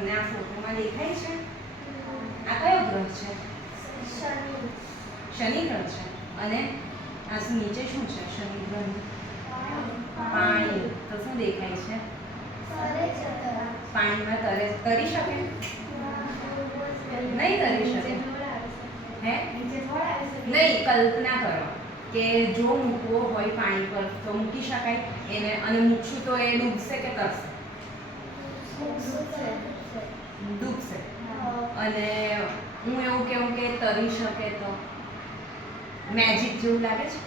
તમને આ ફોટોમાં દેખાય છે? આ કયો ગ્રહ છે? શનિ ગ્રહ છે. અને આ નીચે શું છે શનિ ગ્રહનું? પાણી. તો શું દેખાય છે? પાણીમાં તરી શકે? નહીં તરી શકે. હે? નહીં, કલ્પના કરો કે જો મૂકવો હોય પાણી પર તો મૂકી શકાય એને, અને મૂકશું તો એ ડૂબશે કે તરશે? ડૂબશે. અને હું એવું કહું કે તરી શકે તો મેજિક જેવું લાગે છે?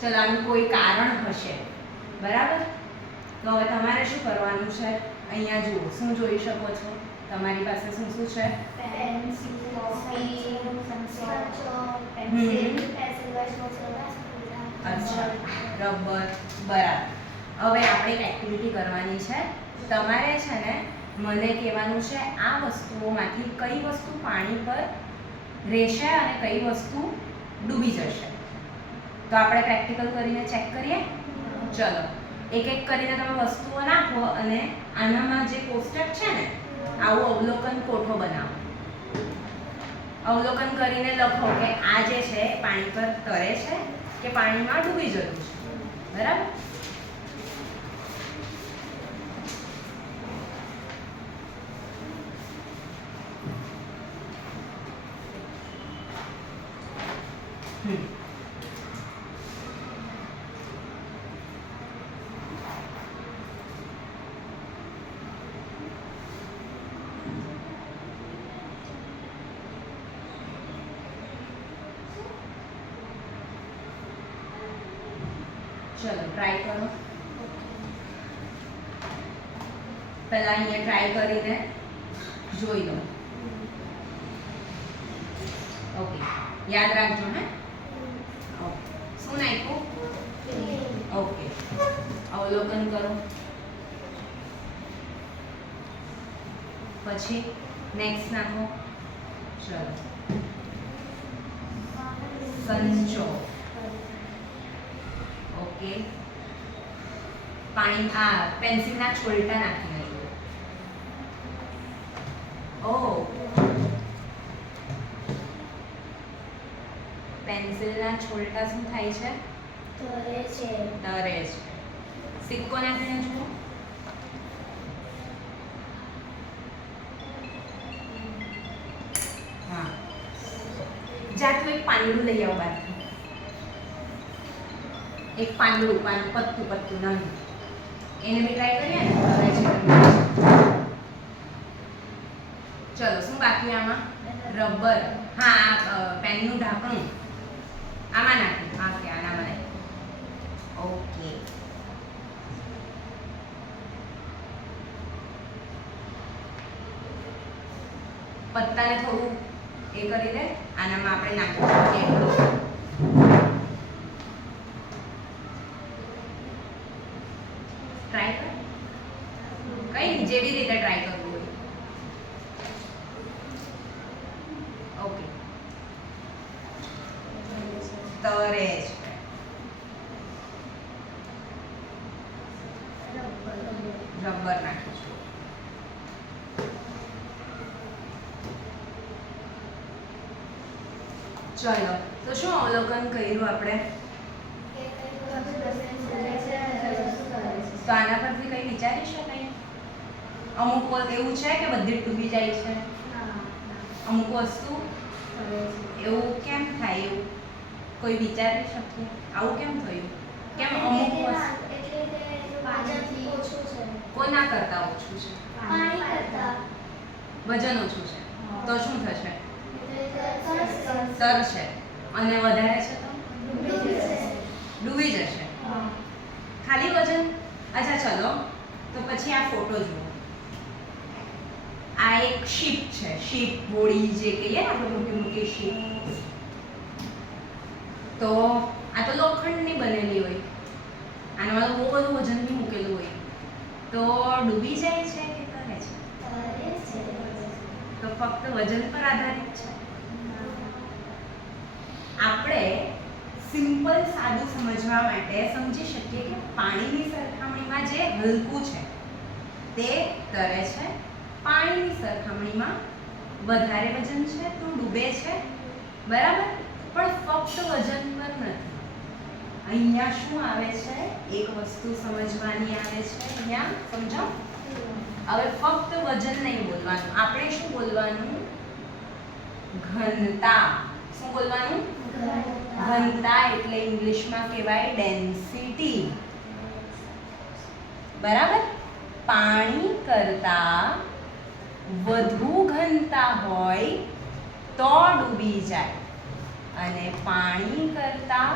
ચલો આનું કોઈ કારણ હશે, બરાબર? તો હવે તમારે શું કરવાનું છે? અહીંયા જુઓ, શું જોઈ શકો છો? તમારી પાસે શું શું છે? અચ્છા, રબર. બરાબર. હવે આપણે એક એક્ટિવિટી કરવાની છે. તમારે છે ને મને કહેવાનું છે આ વસ્તુઓમાંથી કઈ વસ્તુ પાણી પર રહેશે અને કઈ વસ્તુ ડૂબી જશે. તો આપણે પ્રેક્ટિકલ કરીને ચેક કરીએ. ચલો, એક એક કરીને તમે વસ્તુઓ નાખો અને આનામાં જે કોષ્ટક છે ને આવું અવલોકન કોઠો બનાવો. અવલોકન કરીને લખો કે આ જે છે પાણી પર તરે છે કે પાણીમાં ડૂબી જતું છે. બરાબર? ચલો ટ્રાય કરો. પહેલા અહીંયા ટ્રાય કરીને જોઈ લો. ઓકે, યાદ રાખજો. હે, ઓકે. શું નાખ્યું? ઓકે, અવલોકન કરો. પછી નેક્સ્ટ નાખો. ચલો, સંચો. ઓકે, પાણી પેન્સિલના છોલટા નાખીને જુઓ. ઓહ, પેન્સિલના છોલટા શું થાય છે? તરે છે. સિક્કો નાખીને જુઓ. હા, જાતું એક પાંદડું લઈ આવો બહારથી. એક પાંદડું, પત્તું નાનું. એને બી ટ્રાય કરીએ ને. ચલો, શું બાકી આમાં? રબર. હા, પેનનું ઢાંકણું આમાં નાખ્યું. હા, કે આનામાં નાખ્યું. ઓકે, પત્તાને થોડું એ કરી દે. આનામાં આપણે નાખ્યું. ટ્રાય કર. કઈ જેવી રીતે ટ્રાય કરવું હોય. ઓકે, તરે છે. રબર નાખીશું. ચલો, તો શું અવલોકન કર્યું આપણે? તો આના પરથી કઈ વિચારી શકાય? અમુક એવું છે કે બધી ડૂબી જાય છે? અમુક વસ્તુ એવું કેમ થાય? એવું કોઈ વિચારી શકીએ? આવું કેમ થયું? કેમ અમુક વસ્તુ કોના કરતા ઓછું છે? વજન ઓછું છે તો શું થશે? તરશે. અને વધારે છે તો ડૂબી જશે. ખાલી વજન. અચ્છા, ચલો તો પછી આ ફોટો જુઓ. આ એક શીપ છે. શીપ હોડી જે કહીએ ને આપણે, મોટી મોટી શીપ. તો આ તો લોખંડની બનેલી હોય. આનામાં બહુ બધું વજન બી મૂકેલું હોય. તો ડૂબી જાય છે કે તરે છે? તો ફક્ત વજન પર આધારિત છે. આપણે સિમ્પલ સાદું સમજવા માટે સમજી શકીએ કે પાણીની સરખામણીમાં જે હલકું છે તે તરે છે પાણીની સરખામણીમાં વધારે વજન છે તો ડૂબે છે, બરાબર, પણ ફક્ત વજન પર નથી. અહીંયા શું આવે છે, એક વસ્તુ સમજવાની આવે છે અહીંયા, સમજો. હવે ફક્ત વજન નહીં બોલવાનું, આપણે શું બોલવાનું, ઘનતા. શું બોલવાનું, ઘનતા. એટલે ઇંગ્લિશમાં કહેવાય ડેન્સિટી, બરાબર. પાણી કરતા વધુ ઘનતા હોય તો ડૂબી જાય અને પાણી કરતા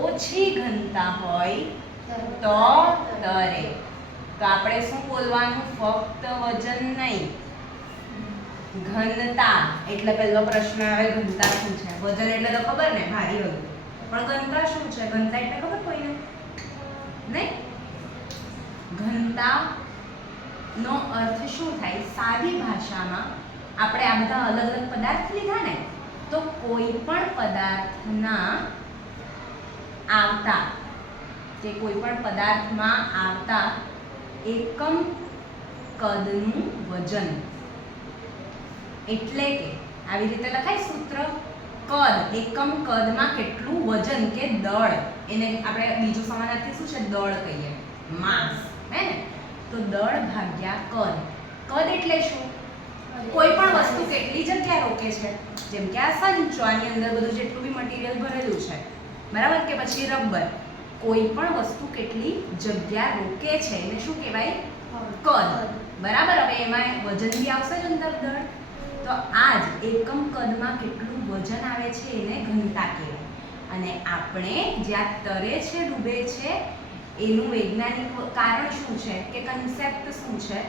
ઓછી ઘનતા હોય તો તરે. તો આપણે શું બોલવાનું, ફક્ત વજન નહીં, ઘનતા. એટલે પહેલો પ્રશ્ન આવે, ઘનતા શું છે? વજન એટલે તો ખબર ને, ભારી હતું, પણ ઘનતા શું છે? ઘનતા એટલે ખબર કોઈને નહીં? ઘનતા નો અર્થ શું થાય? સાદી ભાષામાં આપણે આ બધા અલગ અલગ પદાર્થ લીધા ને, તો કોઈ પણ પદાર્થના આવતા કે કોઈ પણ પદાર્થમાં આવતા એકમ કદનું વજન. એટલે કે આવી રીતે લખાય સૂત્ર, કદ, એકમ કદમાં કેટલું વજન કે દળ, એને આપણે બીજું સમાનાર્થી શું છે, દળ કહીએ, માસ, હે ને? તો દળ ભાગ્યા કદ. કદ એટલે શું? કોઈ પણ વસ્તુ કેટલી જગ્યા રોકે છે, જેમ કે આ સંચો, આની અંદર બધું જેટલું બી મટીરિયલ ભરેલું છે, બરાબર, કે પછી રબર, કોઈ પણ વસ્તુ કેટલી જગ્યા રોકે છે એને શું કહેવાય, કદ, બરાબર. હવે એમાં વજન બી આવશે જ અંદર, દળ. તો આ જ એકમ કદમાં કેટલું વજન આવે છે એને ઘનતા કહેવાય. અને આપણે જ્યાં તરે છે, ડૂબે છે, એનું વૈજ્ઞાનિક કારણ શું છે કે કન્સેપ્ટ શું છે,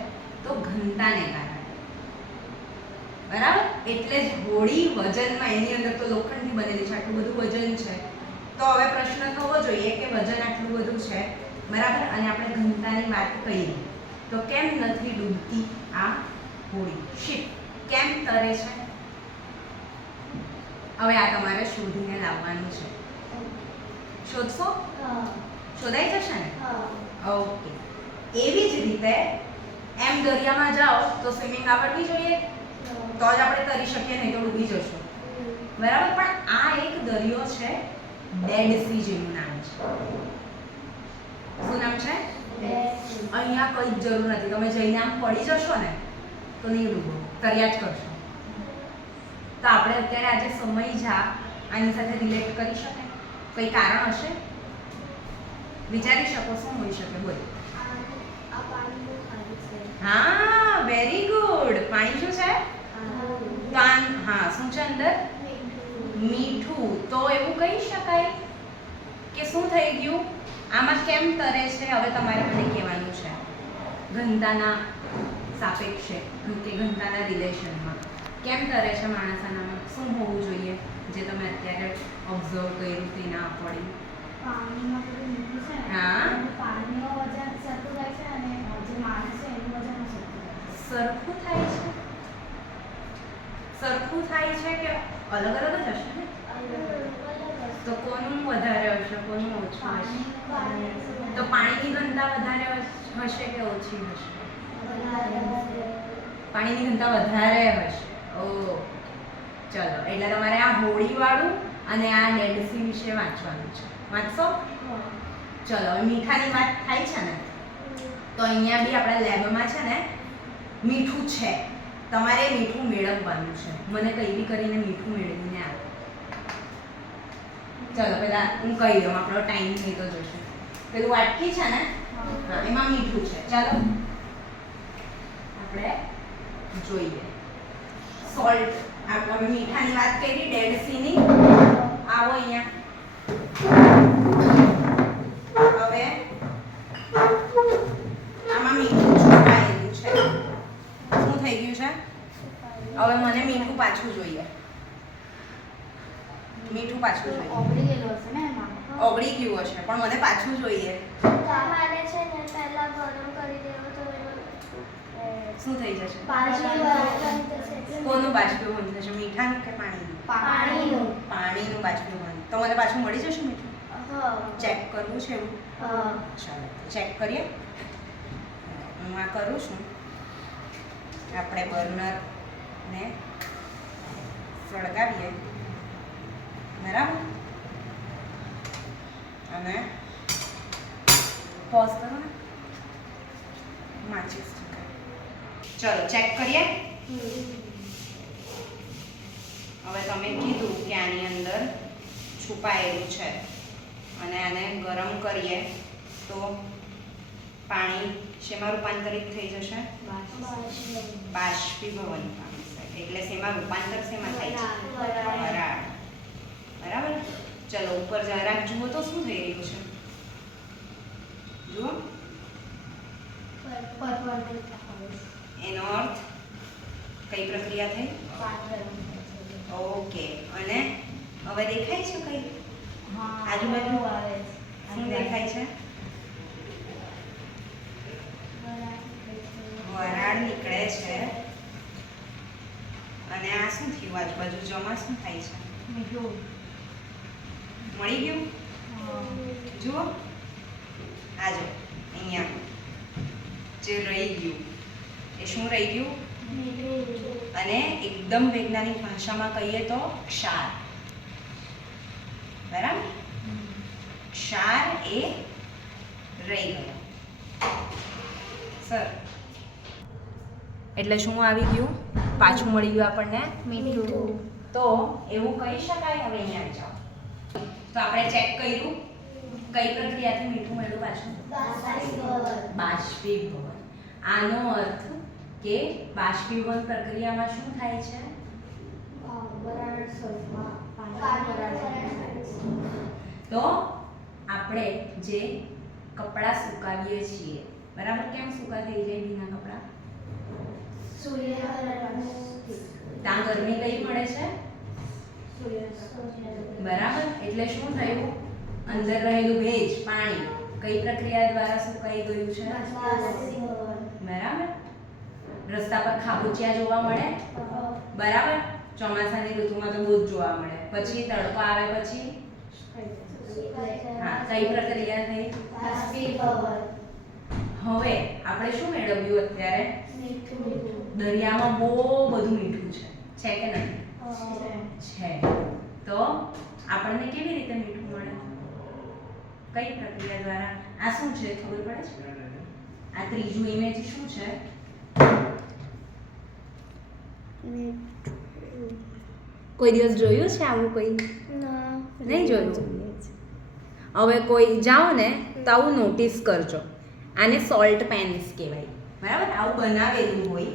તો ઘનતાને કારણે, બરાબર. એટલે જ હોડી વજનમાં, એની અંદર તો લોખંડથી બનેલી છે, આટલું બધું વજન છે. તો હવે પ્રશ્ન થવો જોઈએ કે વજન આટલું બધું છે, બરાબર, અને આપણે ઘનતાની વાત કરી, તો કેમ નથી ડૂબતી આ હોડી, શિપ કેમ તરે છે? હવે આ તમારે શોધીને લાવવાનું છે. શોધશો? શોધાઈ જશે ને? ઓકે. એવી જ રીતે એમ દરિયામાં જાઓ તો સ્વિમિંગ આવડવી જોઈએ, તો જ આપણે તરી શકીએ, નહીં તો ડૂબી જશો, બરાબર. પણ આ એક દરિયો છે, ડેડ સી જેનું નામ છે. શું નામ છે? અહીંયા કોઈ જ જરૂર નથી, તમે જઈને આમ પડી જશો ને તો નહીં ડૂબો, તર્યા જ કરશો. તો આપણે અત્યારે આજે સમય જા આની સાથે રિલેટ કરી શકે? કોઈ કારણ હશે? વિચારી શકો, શું હોઈ શકે? બોલ. હા, વેરી ગુડ. પાણી શું છે? હા, શું છે અંદર? મીઠું. તો એવું કહી શકાય કે શું થઈ ગયું, આમાં કેમ તરે છે? હવે તમારે મને કહેવાનું છે ઘનતાના સાપેક્ષે કે ઘનતાના રિલેશનમાં કેમ તરે છે માણસ આનામાં, શું હોવું જોઈએ જે તમે અત્યારે ઓબ્ઝર્વ કર્યું તેના અકોર્ડિંગ? પાણીમાં બધું મીઠું છે ને, હા, પાણીનું વજન સરખું થાય છે અને જે માણસ છે એનું વજન સરખું થાય છે. સરખું થાય છે કે અલગ અલગ જ હશે ને? તો કોનું વધારે હશે, કોનું ઓછું હશે? તો પાણીની ઘનતા વધારે હશે કે ઓછી હશે? પાણીની ઘનતા વધારે હશે. ઓ, ચલો, એટલે તમારે આ હોળી વાળું અને આ ડેડ સી વિશે વાંચવાનું છે. વાંચશો? ચલો, હવે મીઠાની વાત થાય છે ને, તો અહીંયા બી આપણા લેબમાં છે ને મીઠું છે, તમારે મીઠું મેળવવાનું છે. મને કઈ બી કરીને મીઠું મેળવીને આપો. ચલો, પેલા હું કહી દઉં, આપણો ટાઈમ થઈ તો જશે. પેલું વાટકી છે ને, હા, એમાં મીઠું છે. ચાલો આપણે જોઈએ. સોલ્ટ, આપણે મીઠાની વાત કરી, ડેડ સી ની. આવો અહીંયા. હવે આમાં મીઠું છુપાયેલું છે. શું થઈ ગયું છે? હવે મને મીઠું પાછું જોઈએ. મીઠું પાછું જોઈએ. ઓગળી ગયેલું હશે ને એમાં? ઓગળી ગયું હશે, પણ મને પાછું જોઈએ. તમારે છે ને પહેલા ગરમ કરી દેવો તો શું થઈ જશે? કોનું બાષ્પીભવન થશે, મીઠાનું કે પાણીનું? પાણીનું બાષ્પીભવન. તો મને પાછું મળી જશે મીઠું? ચેક કરવું છે એવું? ચાલો ચેક કરીએ. હું આ કરું છું. આપણે બર્નરને સળગાવીએ, બરાબર, અને પોઝ કરો ને, માચીસ. ચલો ચેક કરીએ. હવે તમે કીધું કે આની અંદર છુપાયેલું છે અને આને ગરમ કરીએ તો પાણી શેમાં રૂપાંતરિત થઈ જશે? બાષ્પીભવન પામશે. એટલે શેમાં રૂપાંતર શેમાં થાય છે? વરાળ. બરાબર. ચલો ઉપર જરાક જુઓ તો શું થઈ રહ્યું છે? જુઓ, એનો અર્થ કઈ પ્રક્રિયા થઈ? ઓકે. અને હવે દેખાય છે કઈ આજુબાજુ શું દેખાય છે? વરાળ નીકળે છે. અને આ શું થયું? આજુબાજુ જમા શું થાય છે? મળી ગયું? જુઓ, આ જો અહીંયા જે રહી ગયું એ શું રહી ગયું? અને એકદમ વૈજ્ઞાનિક ભાષામાં કહીએ તો ક્ષાર. બરાબર. ક્ષાર એ રહી ગયો. સર એટલે શું આવી ગયું? પાછું મળી ગયું આપણને મીઠું. તો એવું કહી શકાય. હવે અહીંયા આવી જાઓ. તો આપણે ચેક કર્યું કઈ પ્રક્રિયાથી મીઠું મળ્યું પાછું? બાષ્પીભવન. આનો અર્થ કે બાષ્પીભવન પ્રક્રિયામાં શું થાય છે? તો આપણે જે કપડાં સુકાવીએ છીએ, બરાબર, કેમ સૂકા થઈ જાય ભીના કપડાં? ત્યાં ગરમી કઈ મળે છે? બરાબર. એટલે શું થયું? અંદર રહેલું ભેજ, પાણી કઈ પ્રક્રિયા દ્વારા સુકાઈ ગયું છે? બરાબર. રસ્તા પર ખાબોચિયા જોવા મળે? બરાબર. ચોમાસાની ઋતુમાં તો બહુ જ જોવા મળે. પછી તડકો આવે પછી હા, કઈ પ્રક્રિયા થઈ? હવે આપણે શું મેળવ્યું અત્યારે? દરિયામાં બહુ બધું મીઠું છે કે નહીં? છે. તો આપણને કેવી રીતે મીઠું મળે? કઈ પ્રક્રિયા દ્વારા? આ શું છે ખબર પડે છે? આ ત્રીજું ઇમેજ શું છે? કોઈ દિવસ જોયું છે આવું? કોઈ નહીં જોયું? હવે કોઈ જાઓ ને તો આવું નોટિસ કરજો. આને સોલ્ટ પેન્સ કહેવાય. બરાબર. આવું બનાવેલું હોય.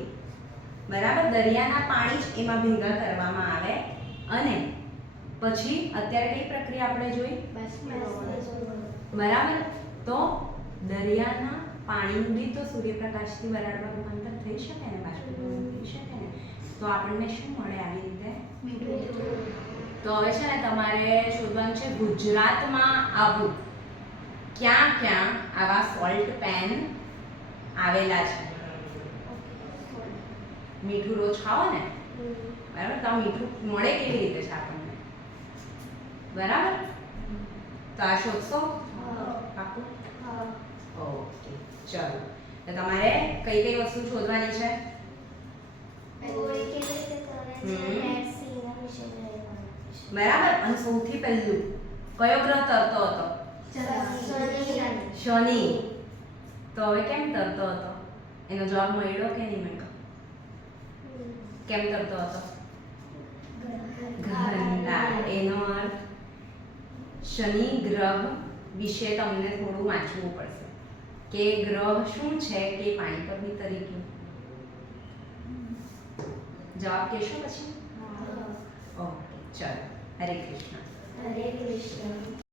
બરાબર. દરિયાના પાણી જ એમાં ભેગા કરવામાં આવે અને પછી અત્યારે કઈ પ્રક્રિયા આપણે જોઈ? બરાબર. તો દરિયાના પાણીનું બી તો સૂર્યપ્રકાશથી વરાળમાં રૂપાંતર થઈ શકે ને, બાષ્પીભવન થઈ શકે ને. તો આપણને શું મળે આવી રીતે? તો હવે છે ને તમારે શોધવાનું છે ગુજરાતમાં આવું ક્યાં ક્યાં આવા સોલ્ટ પેન આવેલા છે. મીઠું રોજ ખાઓ ને, બરાબર, તો આ મીઠું મળે કેવી રીતે છે આપણને? બરાબર. તો આ શોધશો? પાકું? ઓકે. ચલો, તો તમારે કઈ કઈ વસ્તુ શોધવાની છે? બરાબર. અને સૌથી પહેલું કયો ગ્રહ તરતો હતો? શનિ. તો હવે કેમ તરતો હતો? એનો જવાબ મળ્યો કે નહીં મળ્યો? કેમ તરતો હતો? ઘનતા. એનો અર્થ શનિ ગ્રહ વિશે તમને થોડું વાંચવું પડશે કે ગ્રહ શું છે કે પાણી પર બી તરી ગયું. જવાબ કહેશો પછી? ઓકે. ચલો. હરે કૃષ્ણ.